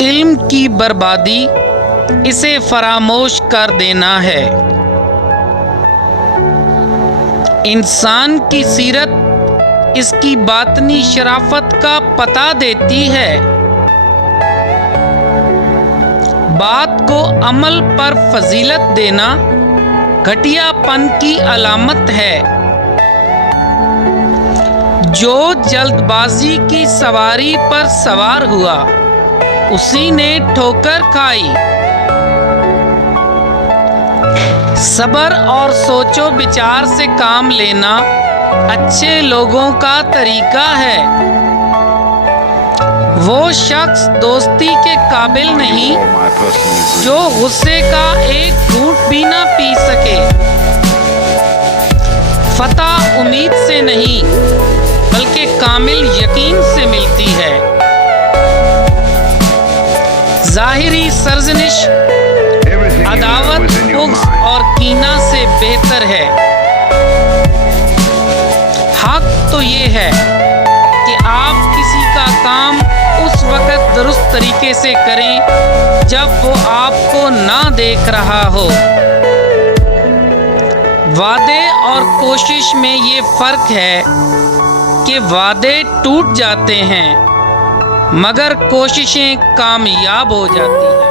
علم کی بربادی اسے فراموش کر دینا ہے۔ انسان کی سیرت اس کی باطنی شرافت کا پتہ دیتی ہے۔ بات کو عمل پر فضیلت دینا گھٹیا پن کی علامت ہے۔ جو جلد بازی کی سواری پر سوار ہوا اسی نے ٹھوکر کھائی۔ صبر اور سوچ و بچار سے کام لینا اچھے لوگوں کا طریقہ ہے۔ وہ شخص دوستی کے قابل نہیں جو غصے کا ایک گھونٹ بھی نہ پی سکے۔ فتح امید سے نہیں بلکہ کامل یقین سے ملتی ہے۔ ظاہری سرزنش عداوت، بغض اور کینہ سے بہتر ہے۔ حق تو یہ ہے کہ آپ کسی کا کام اس وقت درست طریقے سے کریں جب وہ آپ کو نہ دیکھ رہا ہو۔ وعدے اور کوشش میں یہ فرق ہے کہ وعدے ٹوٹ جاتے ہیں مگر کوششیں کامیاب ہو جاتی ہیں۔